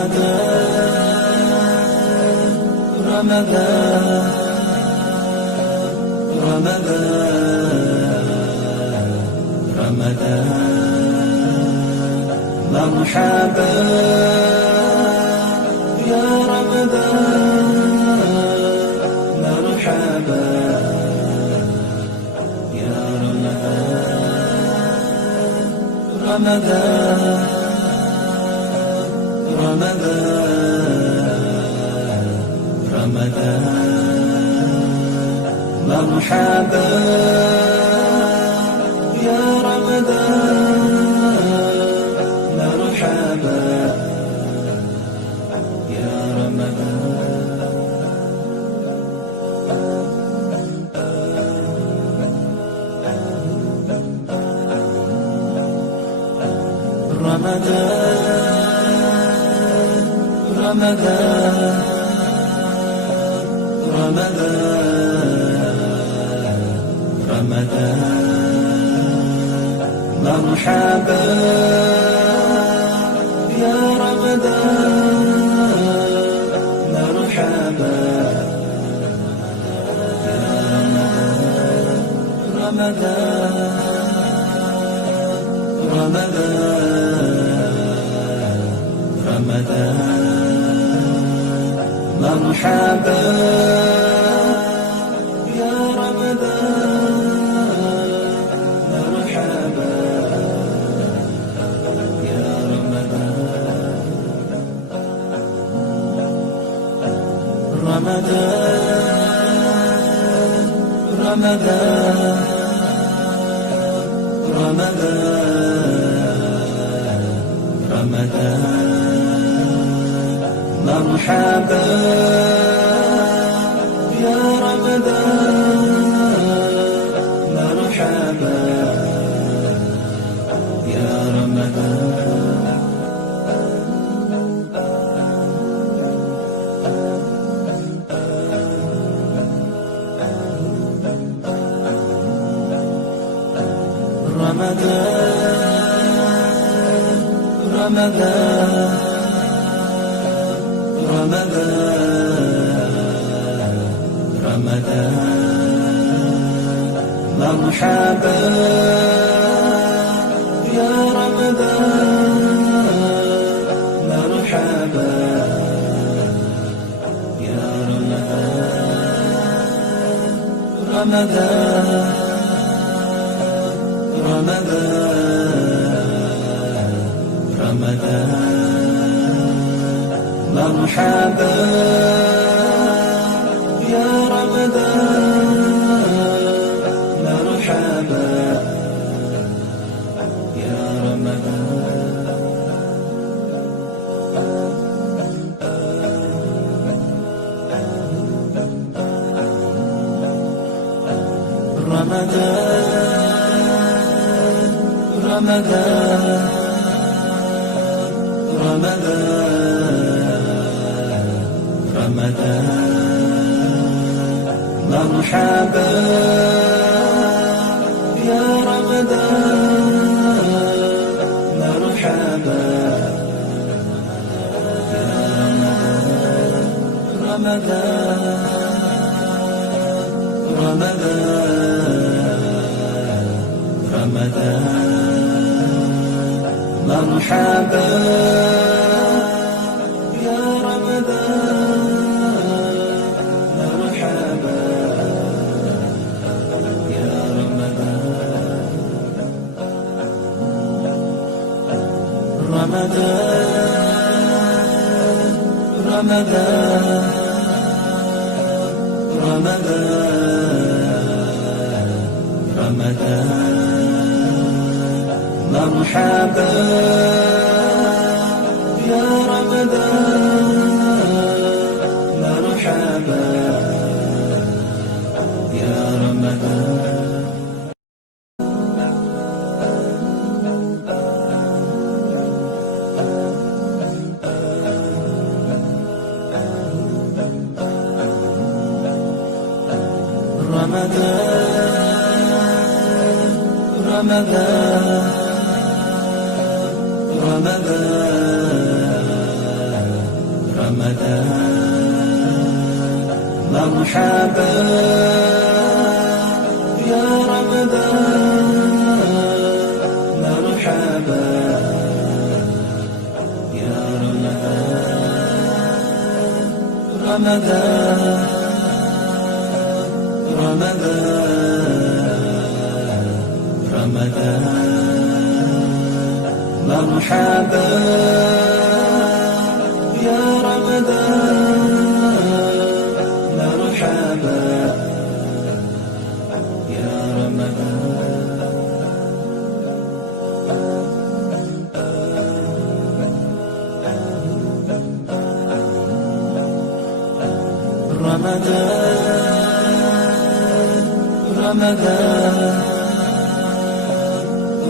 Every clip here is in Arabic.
رمضان رمضان رمضان رمضان مرحبا يا رمضان مرحبا يا رمضان رمضان رمضان رمضان مرحبا يا رمضان مرحبا يا رمضان رمضان رمضان رمضان مرحبا يا رمضان مرحبا يا رمضان رمضان رمضان مرحبا يا رمضان مرحبا يا رمضان رمضان رمضان رمضان مرحبا يا رمضان مرحبا يا رمضان رمضان رمضان رمضان مرحبا يا رمضان مرحبا يا رمضان رمضان رمضان مرحبا يا رمضان مرحبا يا رمضان رمضان رمضان رمضان مرحبا يا رمضان مرحبا يا رمضان رمضان رمضان مرحبا يا رمضان مرحبا يا رمضان رمضان رمضان رمضان مرحبا يا رمضان مرحبا يا رمضان رمضان رمضان مرحبا يا رمضان، مرحبا يا رمضان، رمضان رمضان رمضان، مرحبا يا رمضان، مرحبا يا رمضان، رمضان رمضان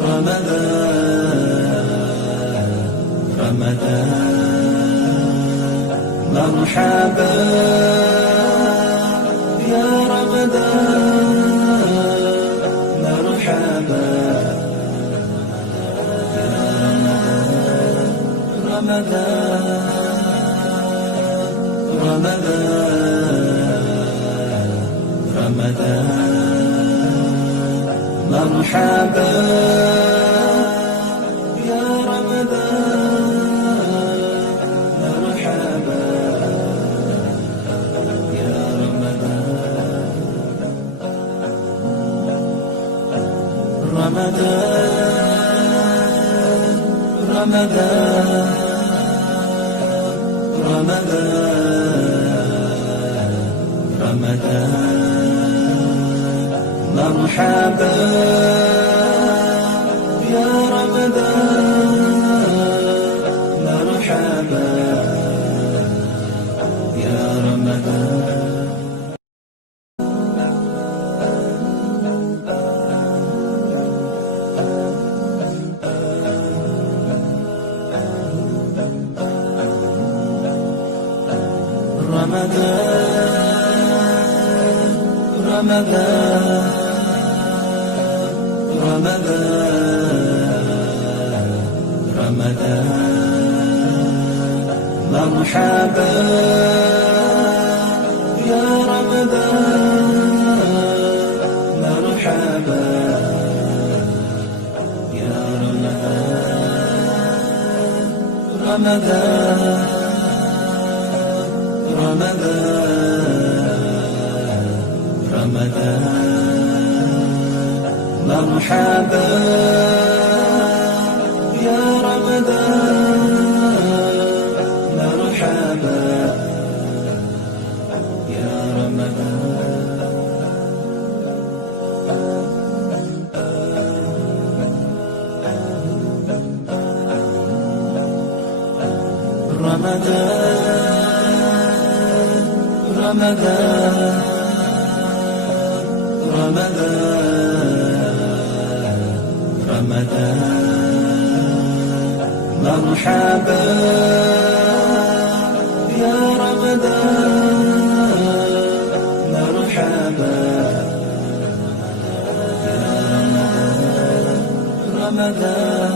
رمضان رمضان، مرحبا يا رمضان، مرحبا يا رمضان، رمضان رمضان، مرحبا يا رمضان، مرحبا يا رمضان، رمضان رمضان رمضان رمضان، مرحبا يا رمضان، مرحبا يا رمضان، رمضان رمضان رمضان رمضان، مرحبا يا رمضان، مرحبا يا رمضان، رمضان رمضان رمضان، مرحبا يا رمضان، مرحبا يا رمضان، رمضان رمضان رمضان رمضان، مرحبا يا رمضان، مرحبا يا رمضان، رمضان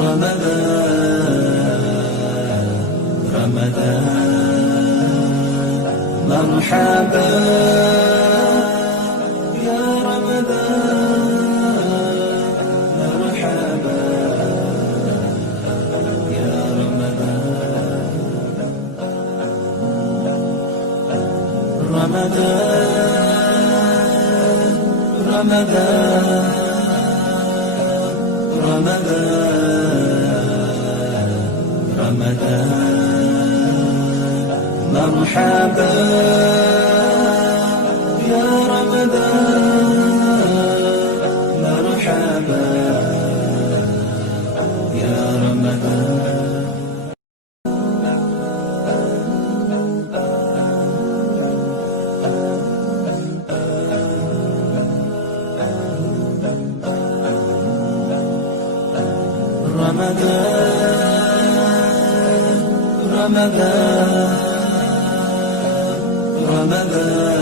رمضان رمضان، مرحبا يا رمضان، مرحبا يا رمضان، رمضان رمضان رمضان رمضان، مرحبا يا رمضان، مرحبا يا رمضان، رمضان رمضان رمضان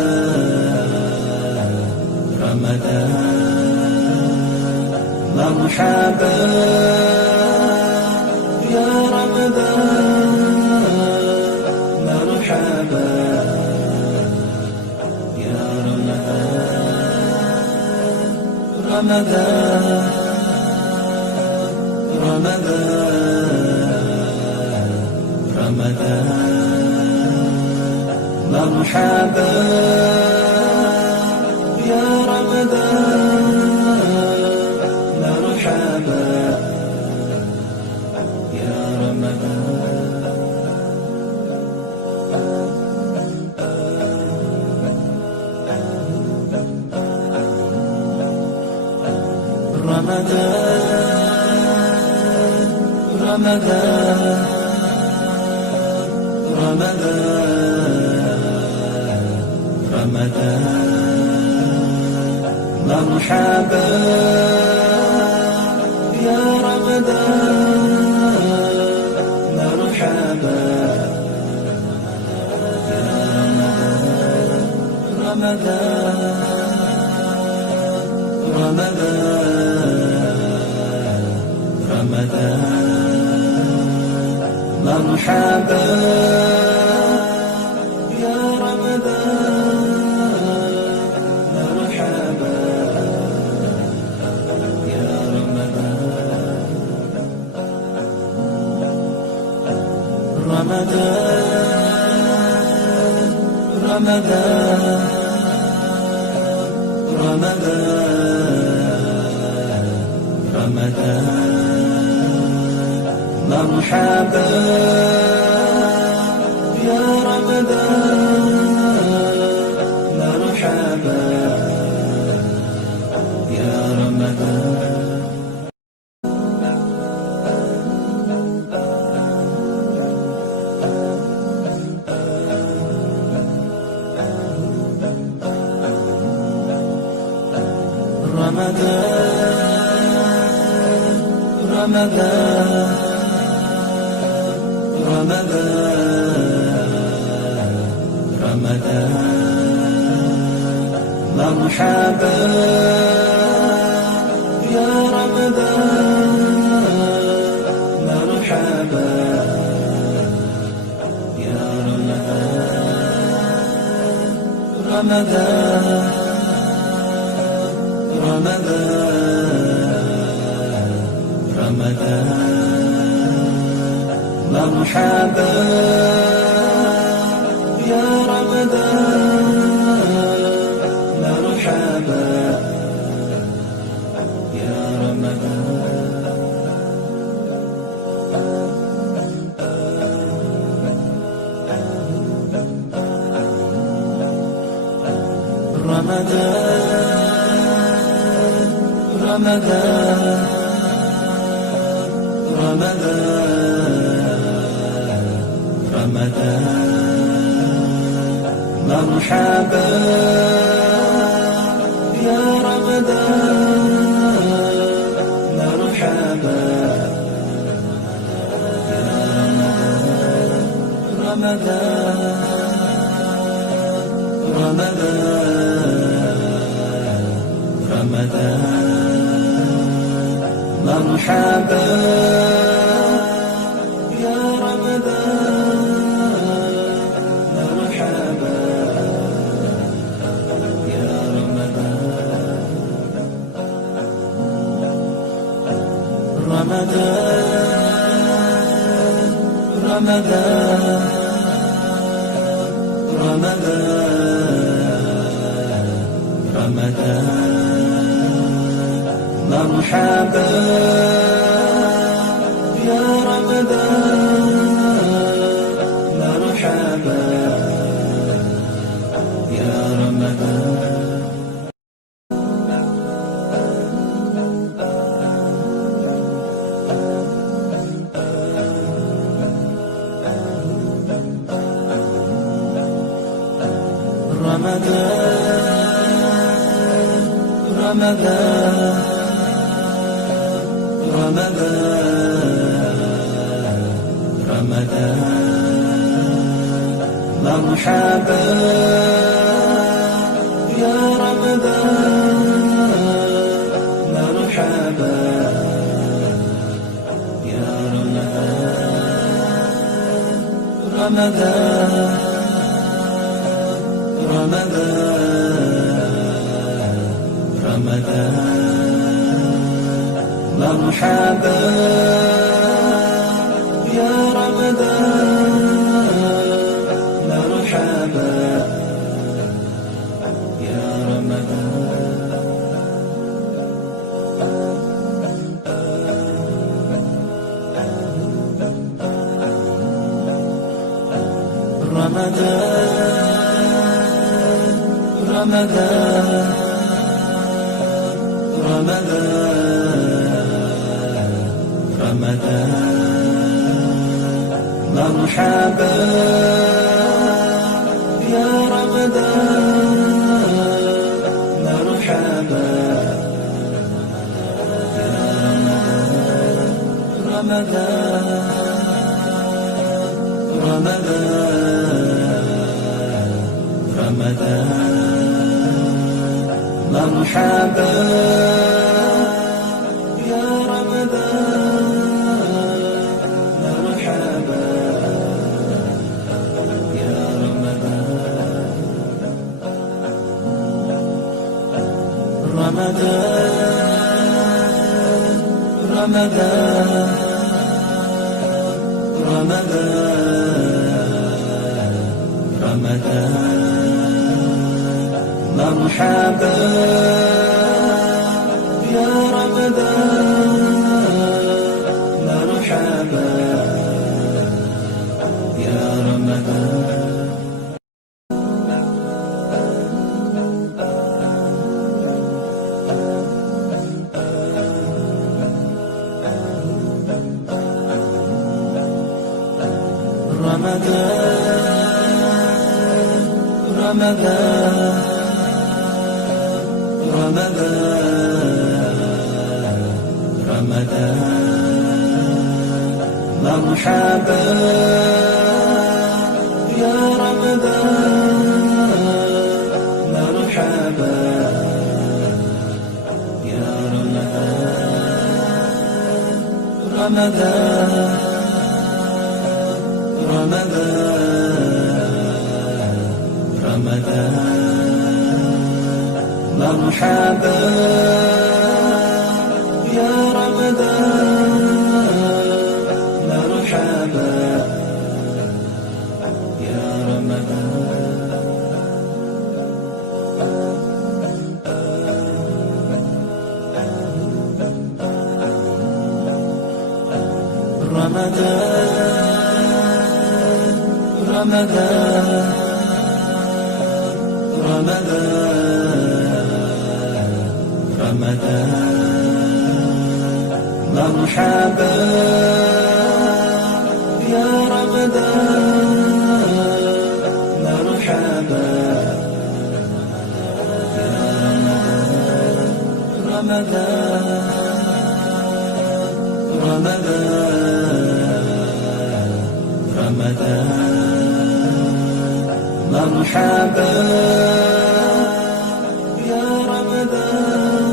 رمضان، مرحبا يا رمضان، مرحبا رمضان مرحبا يا رمضان مرحبا يا رمضان مرحبا يا رمضان مرحبا يا رمضان مرحبا يا رمضان مرحبا يا رمضان مرحبا يا رمضان مرحبا يا مرحبا يا رمضان مرحبا يا مرحبا يا رمضان مرحبا يا مرحبا يا رمضان مرحبا يا مرحبا يا رمضان مرحبا يا مرحبا يا رمضان مرحبا يا مرحبا يا رمضان مرحبا يا رمضان مرحبا يا رمضان، مرحبا يا رمضان. رمضان رمضان رمضان رمضان، مرحبا يا رمضان، مرحبا يا رمضان، رمضان رمضان، مرحبا يا رمضان، مرحبا يا رمضان. رمضان رمضان رمضان رمضان، مرحبا يا رمضان، مرحبا يا رمضان. رمضان رمضان رمضان رمضان، مرحبا يا رمضان، مرحبا يا رمضان. رمضان رمضان رمضان، مرحبا يا رمضان، مرحبا يا رمضان. رمضان رمضان رمضان رمضان، مرحبا يا رمضان، مرحبا يا رمضان. رمضان رمضان، مرحبا يا رمضان،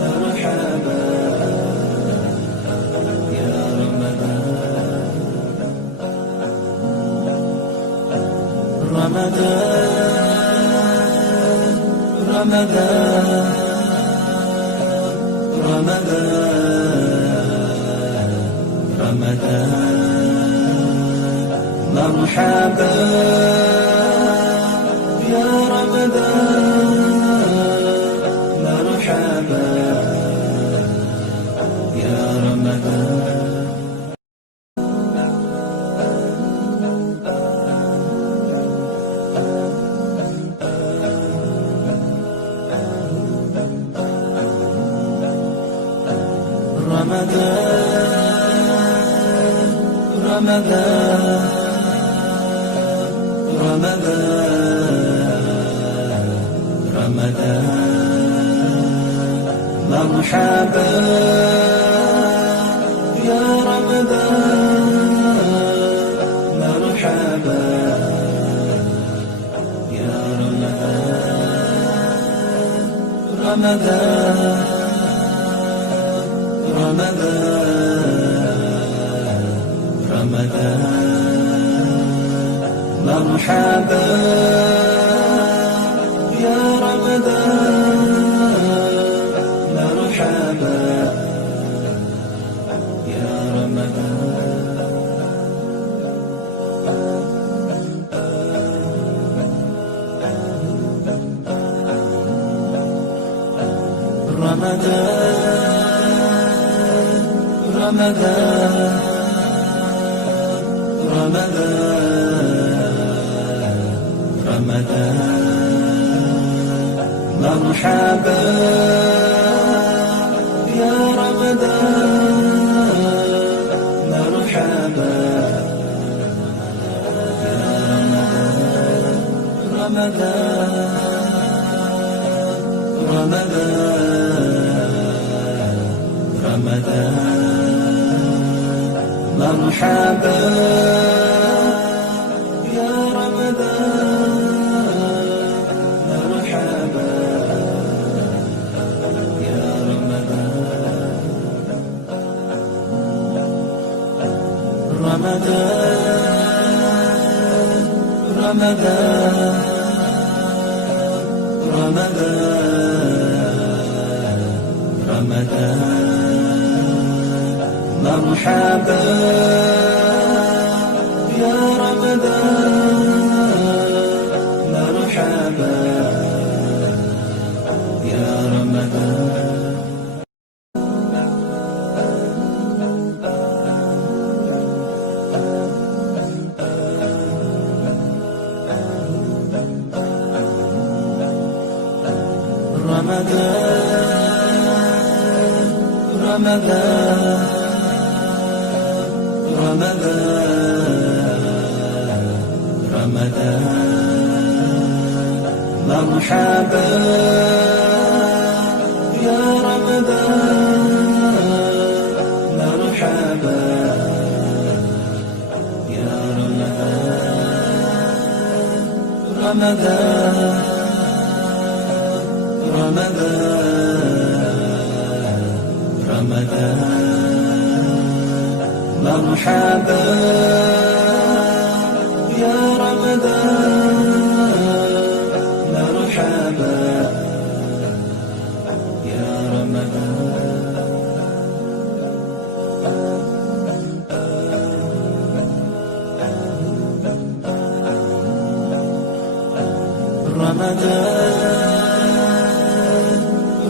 مرحبا يا رمضان. رمضان رمضان رمضان رمضان، مرحبا يا رمضان، مرحبا يا رمضان. رمضان رمضان رمضان رمضان، مرحبا يا رمضان، مرحبا يا رمضان. رمضان رمضان رمضان، مرحبا يا رمضان، مرحبا رمضان رمضان رمضان مرحبا يا رمضان مرحبا رمضان رمضان رمضان مرحبا يا رمضان مرحبا يا رمضان رمضان رمضان رمضان مرحبا يا رمضان مرحبا يا رمضان رمضان رمضان رمضان رمضان مرحبا يا رمضان مرحبا يا رمضان رمضان رمضان رمضان مرحبا يا رمضان مرحبا يا رمضان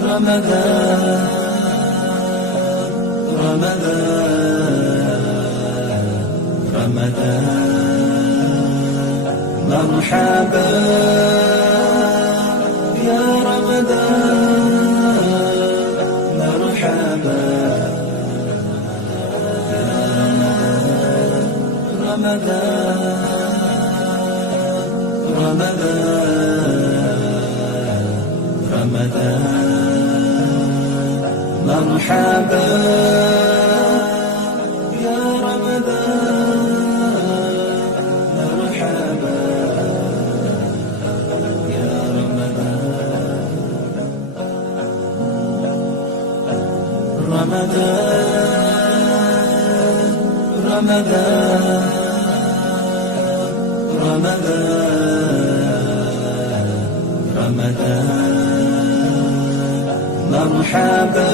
رمضان رمضان رمضان مرحبا يا رمضان مرحبا يا رمضان رمضان رمضان مرحبا يا رمضان مرحبا يا رمضان رمضان رمضان رمضان مرحبا